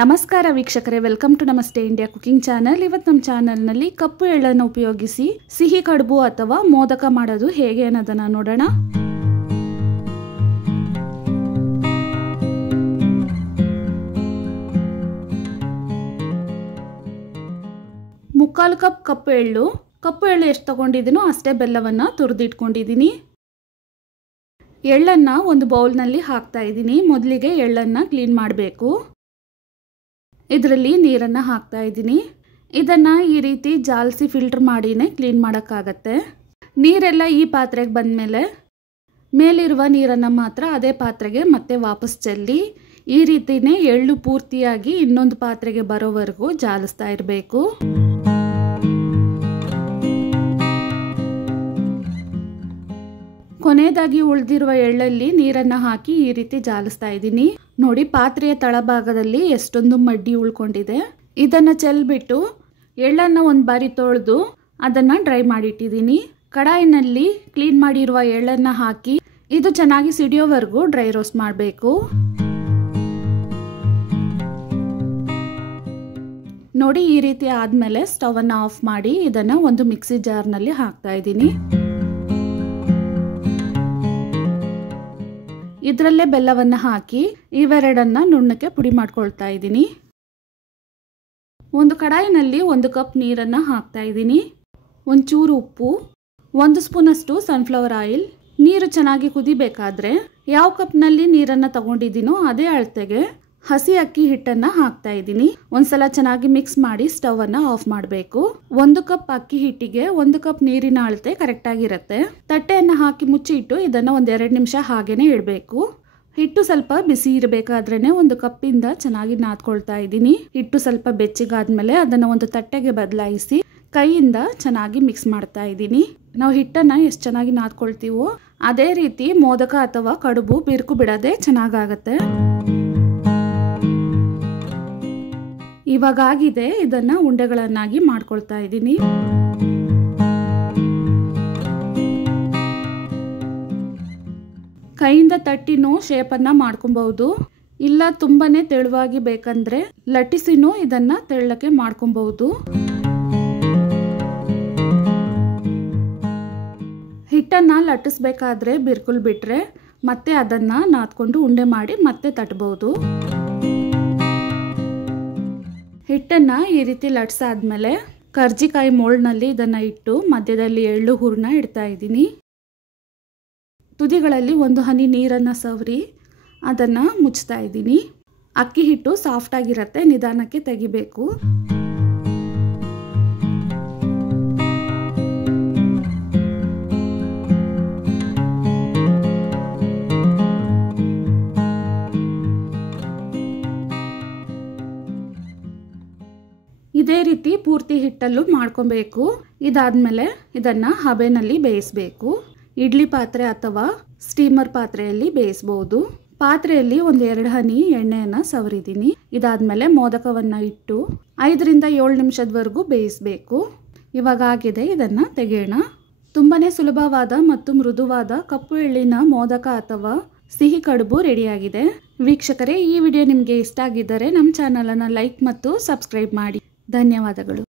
ನಮಸ್ಕಾರ ವೀಕ್ಷಕರೇ, welcome to ನಮಸ್ತೆ ಇಂಡಿಯಾ ಕುಕಿಂಗ್ ಚಾನಲ್. ಇವತ್ತು ನಮ್ಮ ಚಾನಲ್ನಲ್ಲಿ ಕಪ್ಪು ಎಳ್ಳನ್ನು ಉಪಯೋಗಿಸಿ ಸಿಹಿ ಕಡುಬು ಅಥವಾ ಮೋದಕ ಮಾಡೋದು ಹೇಗೆ ಅನ್ನೋದನ್ನು ನೋಡೋಣ. ಮುಕ್ಕಾಲು ಕಪ್ ಕಪ್ಪು ಎಳ್ಳು ಎಷ್ಟು ತಗೊಂಡಿದ್ದೀನೋ ಅಷ್ಟೇ ಬೆಲ್ಲವನ್ನು ತುರಿದಿಟ್ಕೊಂಡಿದ್ದೀನಿ. ಎಳ್ಳನ್ನು ಒಂದು ಬೌಲ್ನಲ್ಲಿ ಹಾಕ್ತಾ ಇದ್ದೀನಿ. ಮೊದಲಿಗೆ ಎಳ್ಳನ್ನು ಕ್ಲೀನ್ ಮಾಡಬೇಕು. ಇದರಲ್ಲಿ ನೀರನ್ನು ಹಾಕ್ತಾ ಇದ್ದೀನಿ. ಇದನ್ನು ಈ ರೀತಿ ಜಾಲಿಸಿ ಫಿಲ್ಟರ್ ಮಾಡಿನೇ ಕ್ಲೀನ್ ಮಾಡೋಕ್ಕಾಗತ್ತೆ. ನೀರೆಲ್ಲ ಈ ಪಾತ್ರೆಗೆ ಬಂದಮೇಲೆ ಮೇಲಿರುವ ನೀರನ್ನು ಮಾತ್ರ ಅದೇ ಪಾತ್ರೆಗೆ ಮತ್ತೆ ವಾಪಸ್ ಚೆಲ್ಲಿ ಈ ರೀತಿನೇ ಎಳ್ಳು ಪೂರ್ತಿಯಾಗಿ ಇನ್ನೊಂದು ಪಾತ್ರೆಗೆ ಬರೋವರೆಗೂ ಜಾಲಿಸ್ತಾ ಇರಬೇಕು. ಕೊನೆಯದಾಗಿ ಉಳಿದಿರುವ ಎಳ್ಳಲ್ಲಿ ನೀರನ್ನು ಹಾಕಿ ಈ ರೀತಿ ಜಾಲಿಸ್ತಾ ಇದ್ದೀನಿ. ನೋಡಿ, ಪಾತ್ರೆಯ ತಳಭಾಗದಲ್ಲಿ ಎಷ್ಟೊಂದು ಮಡ್ಡಿ ಉಳ್ಕೊಂಡಿದೆ. ಇದನ್ನು ಚೆಲ್ಬಿಟ್ಟು ಎಳ್ಳನ್ನು ಒಂದು ಬಾರಿ ತೊಳೆದು ಅದನ್ನು ಡ್ರೈ ಮಾಡಿಟ್ಟಿದ್ದೀನಿ. ಕಡಾಯಿನಲ್ಲಿ ಕ್ಲೀನ್ ಮಾಡಿರುವ ಎಳ್ಳನ್ನು ಹಾಕಿ ಇದು ಚೆನ್ನಾಗಿ ಸಿಡಿಯೋವರೆಗೂ ಡ್ರೈ ರೋಸ್ಟ್ ಮಾಡಬೇಕು. ನೋಡಿ, ಈ ರೀತಿ ಆದಮೇಲೆ ಸ್ಟವನ್ನು ಆಫ್ ಮಾಡಿ ಇದನ್ನು ಒಂದು ಮಿಕ್ಸಿ ಜಾರ್ನಲ್ಲಿ ಹಾಕ್ತಾ ಇದ್ದೀನಿ. ಇದರಲ್ಲೇ ಬೆಲ್ಲವನ್ನು ಹಾಕಿ ಇವೆರಡನ್ನು ನುಣ್ಣಕ್ಕೆ ಪುಡಿ ಮಾಡ್ಕೊಳ್ತಾ ಇದ್ದೀನಿ. ಒಂದು ಕಡಾಯಿನಲ್ಲಿ 1 ಕಪ್ ನೀರನ್ನು ಹಾಕ್ತಾ ಇದ್ದೀನಿ. ಒಂಚೂರು ಉಪ್ಪು, 1 ಸ್ಪೂನಷ್ಟು ಸನ್ಫ್ಲವರ್ ಆಯಿಲ್. ನೀರು ಚೆನ್ನಾಗಿ ಕುದಿಬೇಕಾದ್ರೆ ಯಾವ ಕಪ್ನಲ್ಲಿ ನೀರನ್ನು ತಗೊಂಡಿದ್ದೀನೋ ಅದೇ ಅಳತೆಗೆ ಹಸಿ ಅಕ್ಕಿ ಹಿಟ್ಟನ್ನು ಹಾಕ್ತಾ ಇದ್ದೀನಿ. ಒಂದ್ಸಲ ಚೆನ್ನಾಗಿ ಮಿಕ್ಸ್ ಮಾಡಿ ಸ್ಟವ್ ಅನ್ನು ಆಫ್ ಮಾಡಬೇಕು. 1 ಕಪ್ ಅಕ್ಕಿ ಹಿಟ್ಟಿಗೆ 1 ಕಪ್ ನೀರಿನ ಅಳತೆ ಕರೆಕ್ಟ್ ಆಗಿರುತ್ತೆ. ತಟ್ಟೆಯನ್ನು ಹಾಕಿ ಮುಚ್ಚಿಟ್ಟು ಇದನ್ನು 1-2 ನಿಮಿಷ ಹಾಗೇನೆ ಇಡಬೇಕು. ಹಿಟ್ಟು ಸ್ವಲ್ಪ ಬಿಸಿ ಇರಬೇಕಾದ್ರೇನೆ 1 ಕಪ್ಪಿಂದ ಚೆನ್ನಾಗಿ ನಾದ್ಕೊಳ್ತಾ ಇದ್ದೀನಿ. ಹಿಟ್ಟು ಸ್ವಲ್ಪ ಬೆಚ್ಚಗಾದ್ಮೇಲೆ ಅದನ್ನು ಒಂದು ತಟ್ಟೆಗೆ ಬದಲಾಯಿಸಿ ಕೈಯಿಂದ ಚೆನ್ನಾಗಿ ಮಿಕ್ಸ್ ಮಾಡ್ತಾ ಇದ್ದೀನಿ. ನಾವು ಹಿಟ್ಟನ್ನು ಎಷ್ಟು ಚೆನ್ನಾಗಿ ನಾದ್ಕೊಳ್ತೀವೋ ಅದೇ ರೀತಿ ಮೋದಕ ಅಥವಾ ಕಡುಬು ಬಿರುಕು ಬಿಡದೆ ಚೆನ್ನಾಗಾಗತ್ತೆ. ಇವಾಗಾಗಿದೆ, ಇದನ್ನು ಉಂಡೆಗಳನ್ನಾಗಿ ಮಾಡ್ಕೊಳ್ತಾ ಇದ್ದೀನಿ. ಕೈಯಿಂದ ತಟ್ಟಿನೂ ಶೇಪನ್ನು ಮಾಡ್ಕೊಬಹುದು. ಇಲ್ಲ ತುಂಬಾನೇ ತೆಳುವಾಗಿ ಬೇಕಂದ್ರೆ ಲಟ್ಟಿಸಿನೂ ಇದನ್ನ ತೆಳ್ಳಕ್ಕೆ ಮಾಡ್ಕೊಬಹುದು. ಹಿಟ್ಟನ್ನ ಲಟ್ಟಿಸ್ಬೇಕಾದ್ರೆ ಬಿರ್ಕುಲ್ ಬಿಟ್ರೆ ಮತ್ತೆ ಅದನ್ನ ನಾದ್ಕೊಂಡು ಉಂಡೆ ಮಾಡಿ ಮತ್ತೆ ತಟ್ಟಬಹುದು. ಹಿಟ್ಟನ್ನ ಈ ರೀತಿ ಲಟ್ಸಾದ್ಮೇಲೆ ಕರ್ಜಿಕಾಯಿ ಮೋಲ್ಡ್ನಲ್ಲಿ ಇದನ್ನ ಇಟ್ಟು ಮಧ್ಯದಲ್ಲಿ ಎಳ್ಳು ಹೂರಣ ಇಡ್ತಾ ಇದ್ದೀನಿ. ತುದಿಗಳಲ್ಲಿ 1 ಹನಿ ನೀರನ್ನು ಸವರಿ ಅದನ್ನು ಮುಚ್ತಾ ಇದ್ದೀನಿ. ಅಕ್ಕಿ ಹಿಟ್ಟು ಸಾಫ್ಟ್ ಆಗಿರುತ್ತೆ, ನಿಧಾನಕ್ಕೆ ತೆಗಿಬೇಕು. ಇದೇ ರೀತಿ ಪೂರ್ತಿ ಹಿಟ್ಟಲ್ಲೂ ಮಾಡ್ಕೊಬೇಕು. ಇದಾದ್ಮೇಲೆ ಇದನ್ನ ಹಬೆನಲ್ಲಿ ಬೇಯಿಸಬೇಕು. ಇಡ್ಲಿ ಪಾತ್ರೆ ಅಥವಾ ಸ್ಟೀಮರ್ ಪಾತ್ರೆಯಲ್ಲಿ ಬೇಯಿಸಬಹುದು. ಪಾತ್ರೆಯಲ್ಲಿ 1-2 ಹನಿ ಎಣ್ಣೆಯನ್ನು ಸವರಿದ್ದೀನಿ. ಇದಾದ್ಮೇಲೆ ಮೋದಕವನ್ನು ಇಟ್ಟು 5-7 ನಿಮಿಷದವರೆಗೂ ಬೇಯಿಸಬೇಕು. ಇವಾಗ ಆಗಿದೆ, ಇದನ್ನ ತೆಗೆಯೋಣ. ತುಂಬಾನೇ ಸುಲಭವಾದ ಮತ್ತು ಮೃದುವಾದ ಕಪ್ಪು ಎಳ್ಳಿನ ಮೋದಕ ಅಥವಾ ಸಿಹಿ ಕಡುಬು ರೆಡಿಯಾಗಿದೆ. ವೀಕ್ಷಕರೇ, ಈ ವಿಡಿಯೋ ನಿಮಗೆ ಇಷ್ಟ ಆಗಿದ್ದರೆ ನಮ್ಮ ಚಾನಲನ್ನು ಲೈಕ್ ಮತ್ತು ಸಬ್ಸ್ಕ್ರೈಬ್ ಮಾಡಿ. ಧನ್ಯವಾದಗಳು.